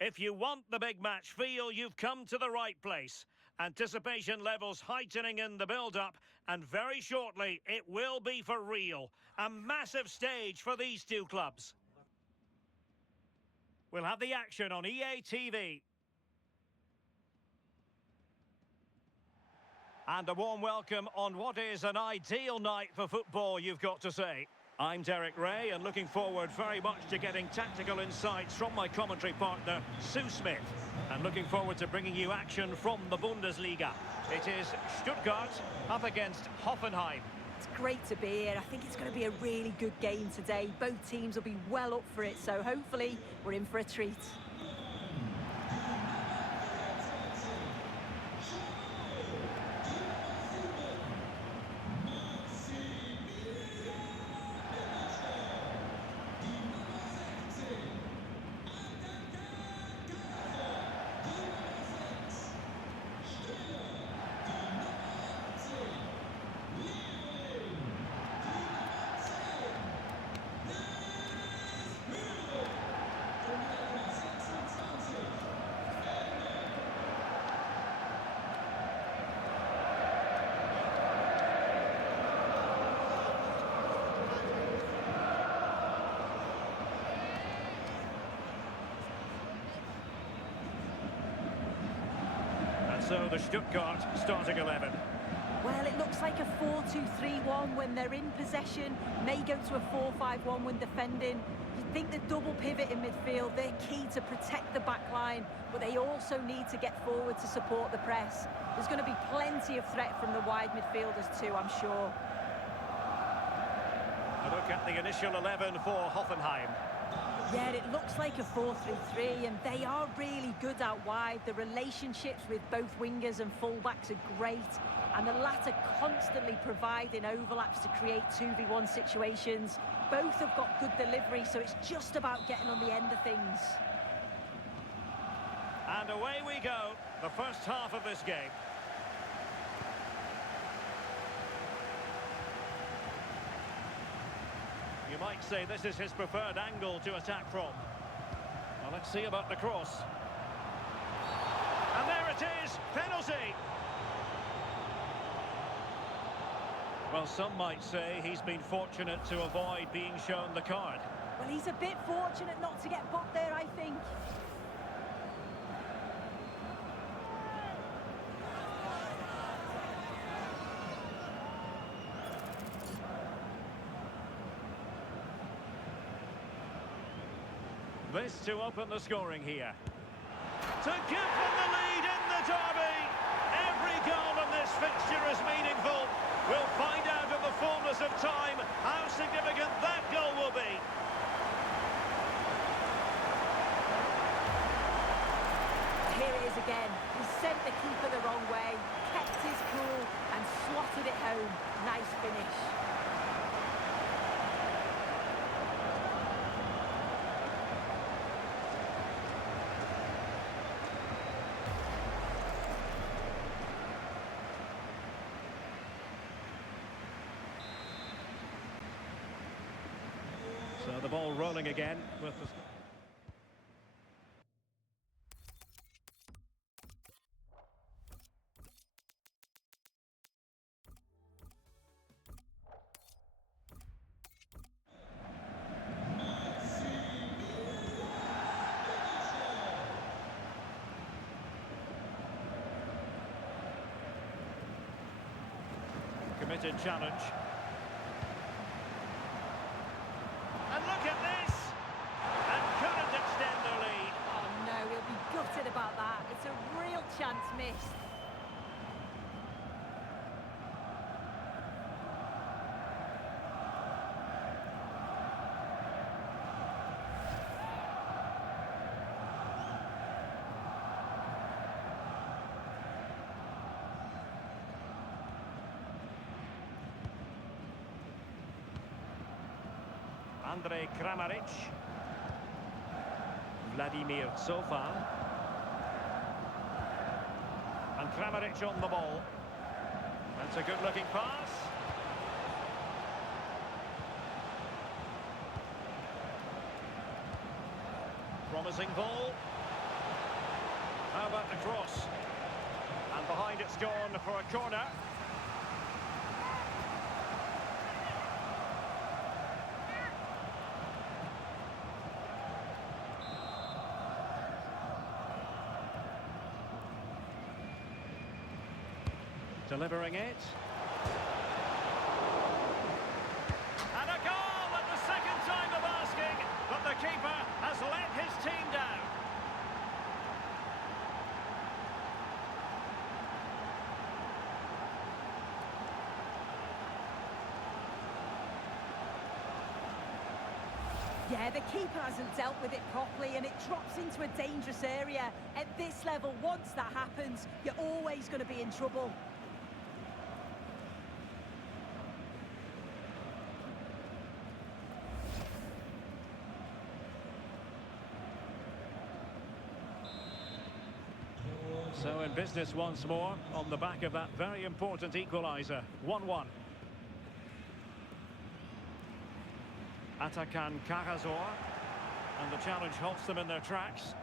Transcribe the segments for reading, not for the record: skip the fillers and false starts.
If you want the big match feel, you've come to the right place. Anticipation levels heightening in the build-up, and very shortly it will be for real. A massive stage for these two clubs. We'll have the action on EA TV. And a warm welcome on what is an ideal night for football, you've got to say. I'm Derek Ray, and looking forward very much to getting tactical insights from my commentary partner, Sue Smith. And looking forward to bringing you action from the Bundesliga. It is Stuttgart up against Hoffenheim. It's great to be here. I think it's going to be a really good game today. Both teams will be well up for it, so hopefully we're in for a treat. So the Stuttgart starting 11. Well, it looks like a 4-2-3-1 when they're in possession. May go to a 4-5-1 when defending. You'd think the double pivot in midfield, they're key to protect the back line, but they also need to get forward to support the press. There's going to be plenty of threat from the wide midfielders too, I'm sure. A look at the initial 11 for Hoffenheim. Yeah, it looks like a 4-3-3, and they are really good out wide. The relationships with both wingers and fullbacks are great, and the latter constantly providing overlaps to create 2v1 situations. Both have got good delivery, so it's just about getting on the end of things. And away we go, the first half of this game. You might say this is his preferred angle to attack from. Well, let's see about the cross. And there it is, penalty! Well, some might say he's been fortunate to avoid being shown the card. Well, he's a bit fortunate not to get booked there, I think. This to open the scoring here. To give them the lead in the derby. Every goal in this fixture is meaningful. We'll find out in the fullness of time how significant that goal will be. Here it is again. He sent the keeper the wrong way, kept his cool and slotted it home. Nice finish. So the ball rolling again with the... Committed challenge. And look at this! And couldn't extend their lead. Oh no, he'll be gutted about that. It's a real chance missed. Andrej Kramaric. Vladimir Sofan. And Kramaric on the ball. That's a good-looking pass. Promising ball. How about the cross? And behind it's gone for a corner. Delivering it. And a goal at the second time of asking, but the keeper has let his team down. Yeah, the keeper hasn't dealt with it properly and it drops into a dangerous area. At this level, once that happens, you're always going to be in trouble. So in business once more, on the back of that very important equaliser. 1-1. Atakan Karazor, and the challenge halts them in their tracks.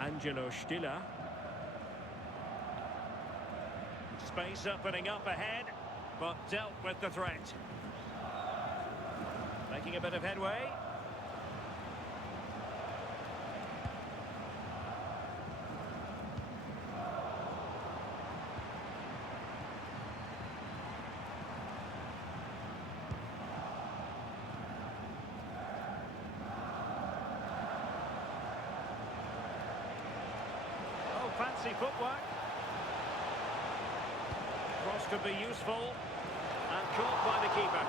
Angelo Stiller. Space opening up ahead, but dealt with the threat. Making a bit of headway. Oh, fancy footwork. Cross could be useful. And caught by the keeper.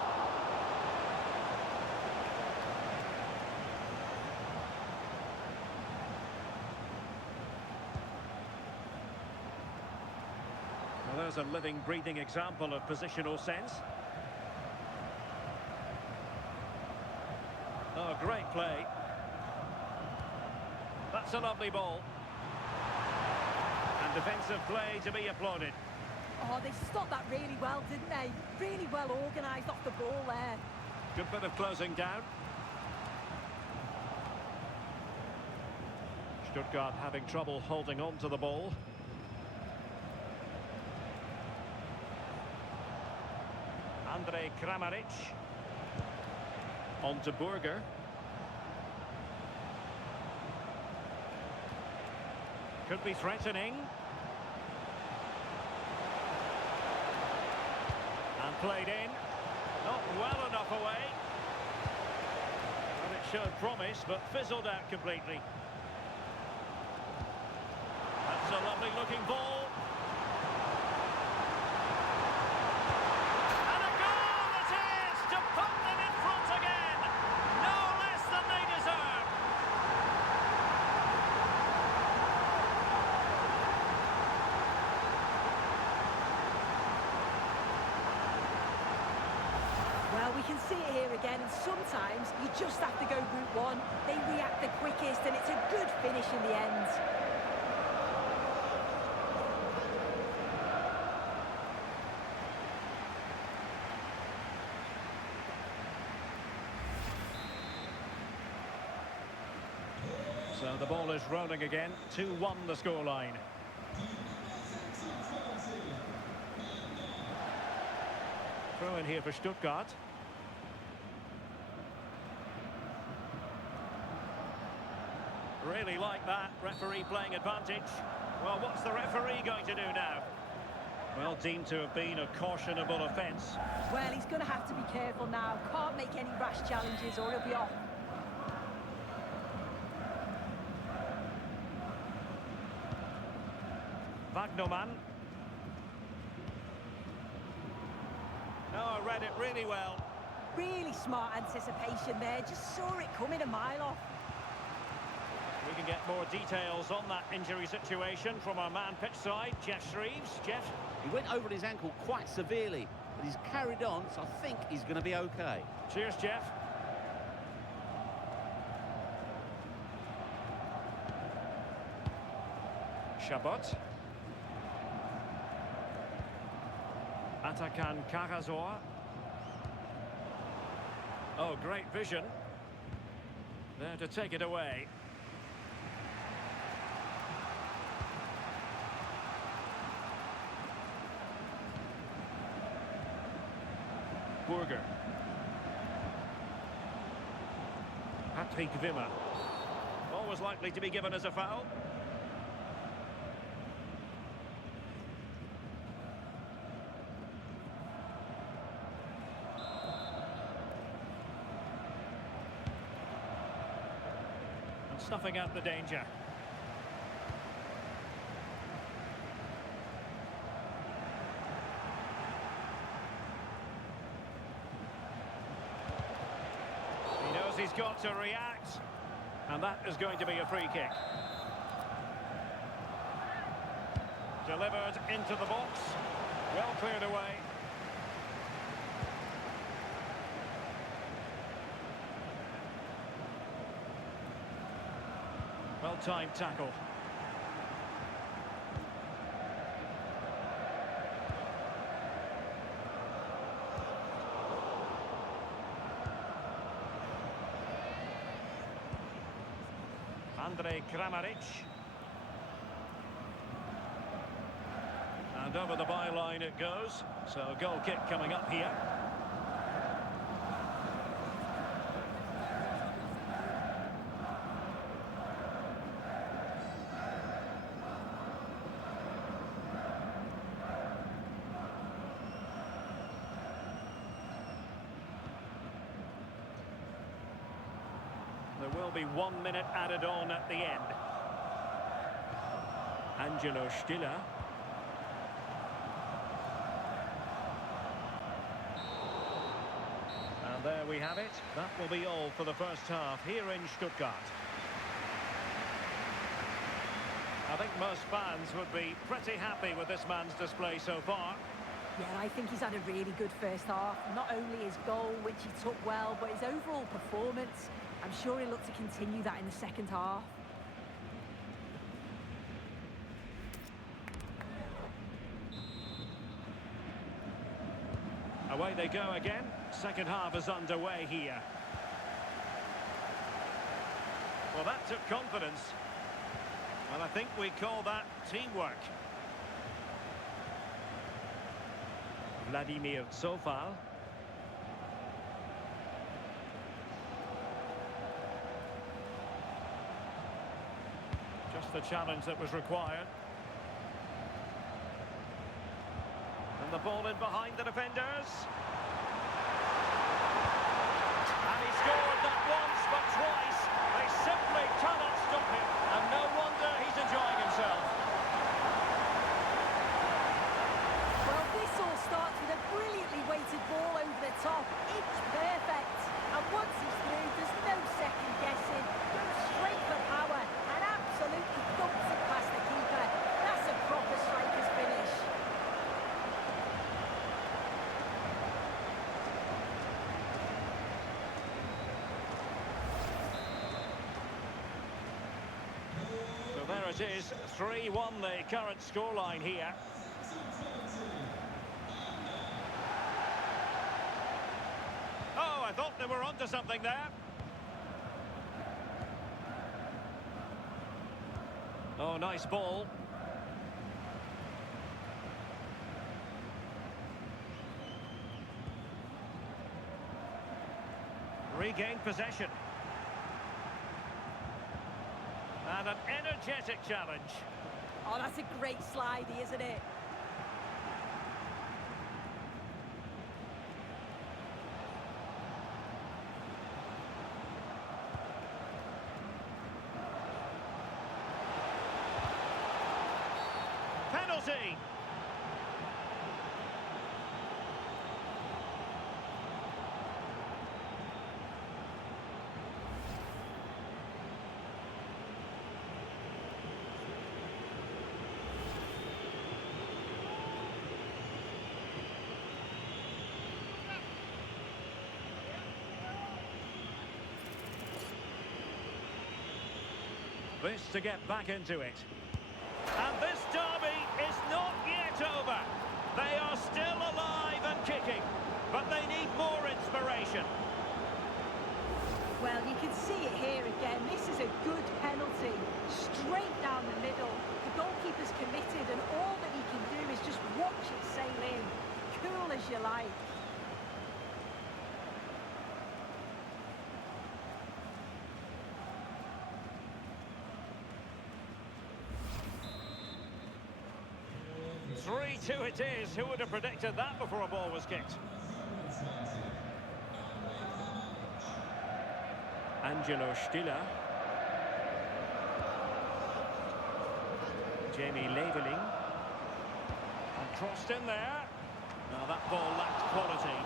Well, there's a living, breathing example of positional sense. Oh, great play. That's a lovely ball. And defensive play to be applauded. Oh, they stopped that really well, didn't they? Really well organised off the ball there. Good bit of closing down. Stuttgart having trouble holding on to the ball. Andre Kramaric. On to Burger. Could be threatening. And played in. Not well enough away. And it showed promise, but fizzled out completely. That's a lovely looking ball. And a goal it is to put them in front again. No less than they deserve. Well, we can see it here again, and sometimes you just have to go route one. They react the quickest, and it's a good finish in the end. So the ball is rolling again. 2-1 the scoreline. Throw in here for Stuttgart. Really like that. Referee playing advantage. Well, what's the referee going to do now? Well, deemed to have been a cautionable offence. Well, he's going to have to be careful now. Can't make any rash challenges or he'll be off. Wagnerman. No, I read it really well. Really smart anticipation there. Just saw it coming a mile off. We can get more details on that injury situation from our man pitch side, Jeff Shreves. Jeff? He went over his ankle quite severely, but he's carried on, so I think he's going to be okay. Cheers, Jeff. Chabot. Atakan Karazor. Oh, great vision. There to take it away. Burger. Patrick Wimmer. Always likely to be given as a foul. And snuffing out the danger. He's got to react, and that is going to be a free kick. Delivered into the box, well cleared away. Well-timed tackle. Andrej Kramaric. And over the byline it goes. So goal kick coming up here. There will be 1 minute added on at the end. Angelo Stiller. And there we have it. That will be all for the first half here in Stuttgart. I think most fans would be pretty happy with this man's display so far. Yeah, I think he's had a really good first half. Not only his goal, which he took well, but his overall performance. I'm sure he'll look to continue that in the second half. Away they go again. Second half is underway here. Well, that took confidence. Well, I think we call that teamwork. Vladimir Sofal. Just the challenge that was required. And the ball in behind the defenders. And he scored not once but twice. They simply cannot stop him. And no wonder he's enjoying himself. Well, this all starts with a brilliantly weighted ball over the top. It's perfect. And once he's through, there's no second guessing. Goes straight for power and absolutely dumps it past the keeper. That's a proper striker's finish. So there it is, 3-1 the current scoreline here. Oh, I thought they were onto something there. Oh, nice ball. Regained possession. And an energetic challenge. Oh, that's a great slidey, isn't it? Penalty. This to get back into it. And this derby is not yet over. They are still alive and kicking, but they need more inspiration. Well, you can see it here again. This is a good penalty. Straight down the middle. The goalkeeper's committed, and all that he can do is just watch it sail in. Cool as you like. Three-two it is. Who would have predicted that before a ball was kicked? Angelo Stiller. Jamie Leveling. And crossed in there. Now that ball lacked quality.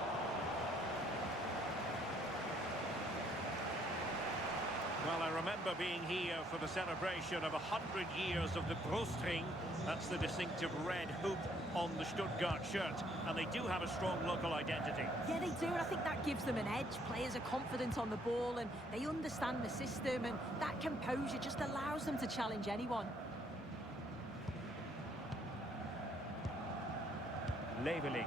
Well, I remember being here for the celebration of 100 years of the Brustring. That's the distinctive red hoop on the Stuttgart shirt. And they do have a strong local identity. Yeah, they do, and I think that gives them an edge. Players are confident on the ball, and they understand the system, and that composure just allows them to challenge anyone. Leveling.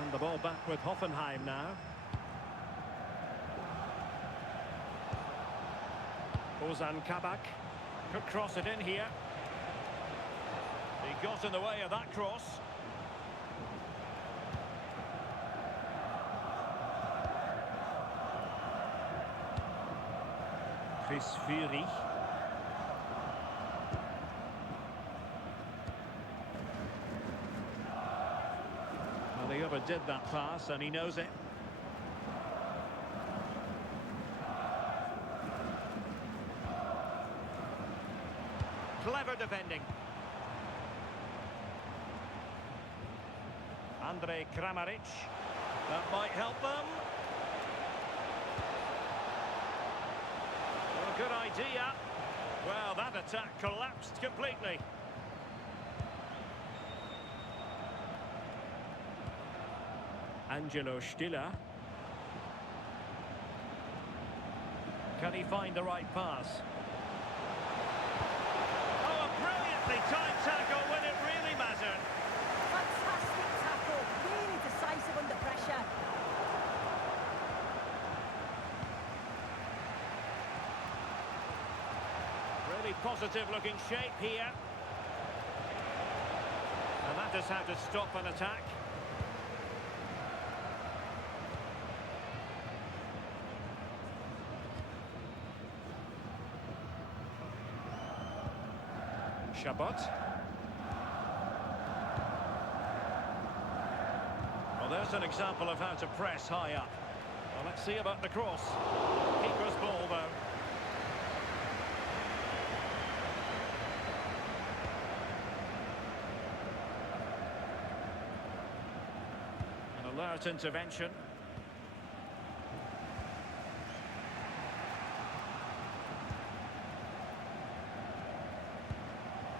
And the ball back with Hoffenheim now. Ozan Kabak could cross it in here. He got in the way of that cross. Chris Fury. Well, he overdid that pass and he knows it. Clever defending. Andre Kramaric. That might help them. Well, good idea. Well, that attack collapsed completely. Angelo Stiller. Can he find the right pass? Time tackle when it really mattered. Fantastic tackle, really decisive under pressure. Really positive looking shape here. And that is how to stop an attack. Chabot. Well, there's an example of how to press high up. Well, let's see about the cross. Keeper's ball, though. An alert intervention.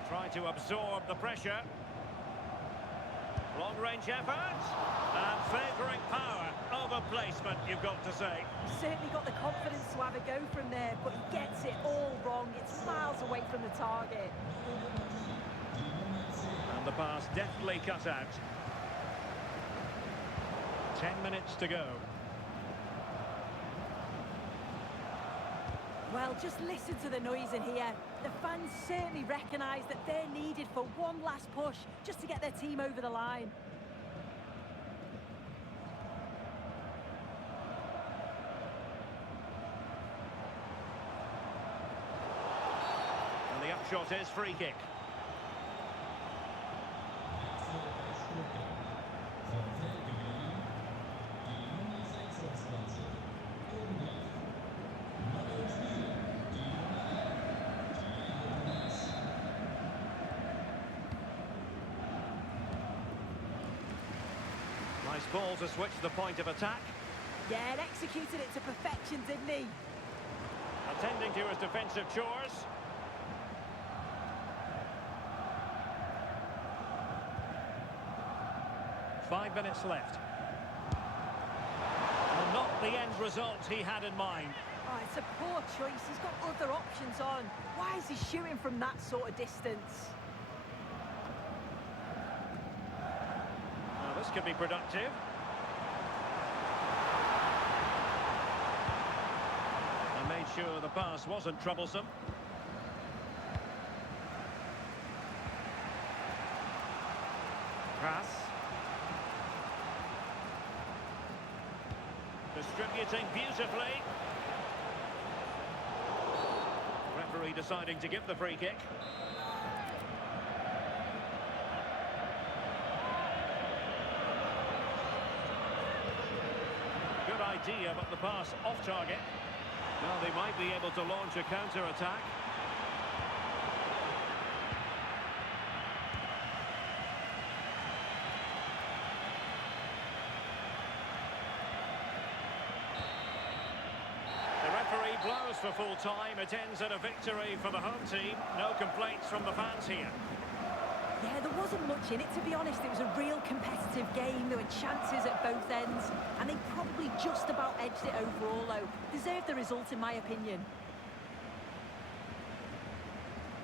Try to absorb the pressure. Long-range effort. And favouring power over placement, you've got to say. He's certainly got the confidence to have a go from there, but he gets it all wrong. It's miles away from the target. And the pass deftly cut out. 10 minutes to go. Well, just listen to the noise in here. The fans certainly recognise that they're needed for one last push just to get their team over the line. And the upshot is free kick. Nice ball to switch the point of attack. Yeah, and executed it to perfection, didn't he? Attending to his defensive chores. Five minutes left. Well, not the end result he had in mind. Oh, it's a poor choice. He's got other options on. Why is he shooting from that sort of distance? Well, this could be productive. made sure the pass wasn't troublesome. Pass. Distributing beautifully. Referee deciding to give the free kick. Good idea, but the pass off target. Well, they might be able to launch a counter-attack. The referee blows for full time. It ends in a victory for the home team. No complaints from the fans here. Yeah, there wasn't much in it, to be honest. It was a real competitive game. There were chances at both ends, and they probably just about edged it overall, though. Deserved the result, in my opinion.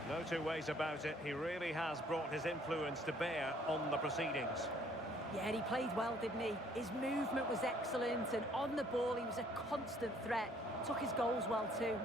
No two ways about it. He really has brought his influence to bear on the proceedings. Yeah, he played well, didn't he? His movement was excellent, and on the ball, he was a constant threat. Took his goals well, too.